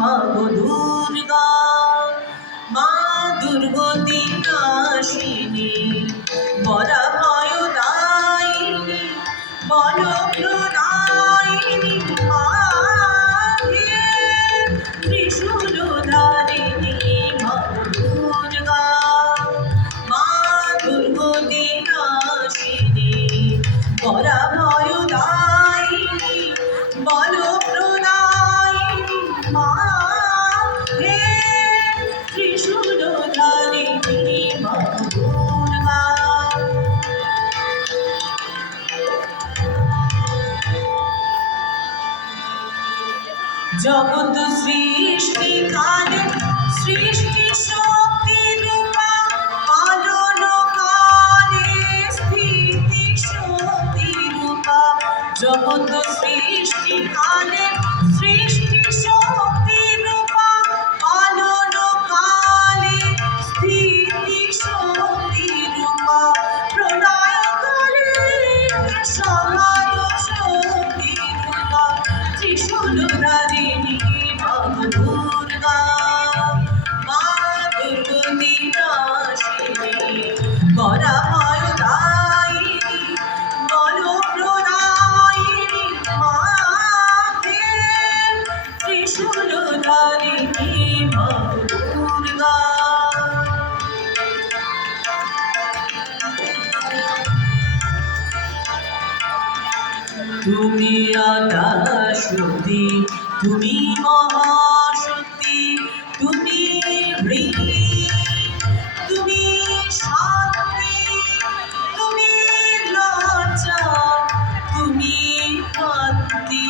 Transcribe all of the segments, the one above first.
মা গো দুর্গা। মা দুর্গতি নাশিনী বরা ভয় দায়িনী বল প্রদায়িনী মা ধারিণী মা গো দুর্গা মা দুর্গতি নাশিনী বরা ভয় দায়িনী বল জগৎ সৃষ্টি কালে, সৃষ্টি শক্তি রূপা পালন কালে, স্থিতি শক্তি রূপা। জগৎ সৃষ্টি কালে, সৃষ্টি শক্তি রূপা পালন কালে, স্থিতি শক্তি রূপা। প্রলয় কালে তুমি আদাশক্তি তুমি মহাশক্তি তুমি হৃদি তুমি শান্তি, তুমি লজ্জা, তুমি কান্তি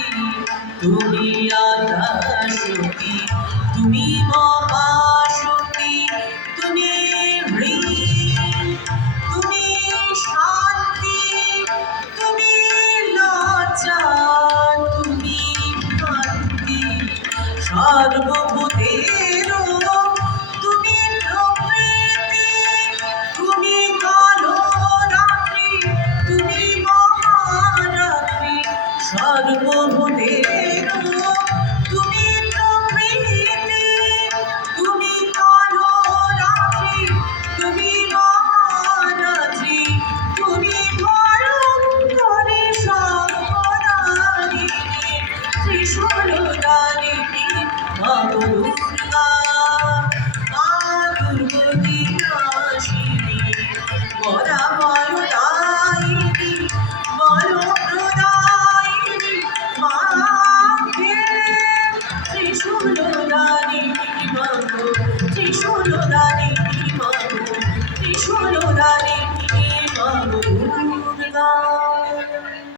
তুমি আদাশক্তি তুমি মহাশক্তি সর্বভূতের তুমি 如此。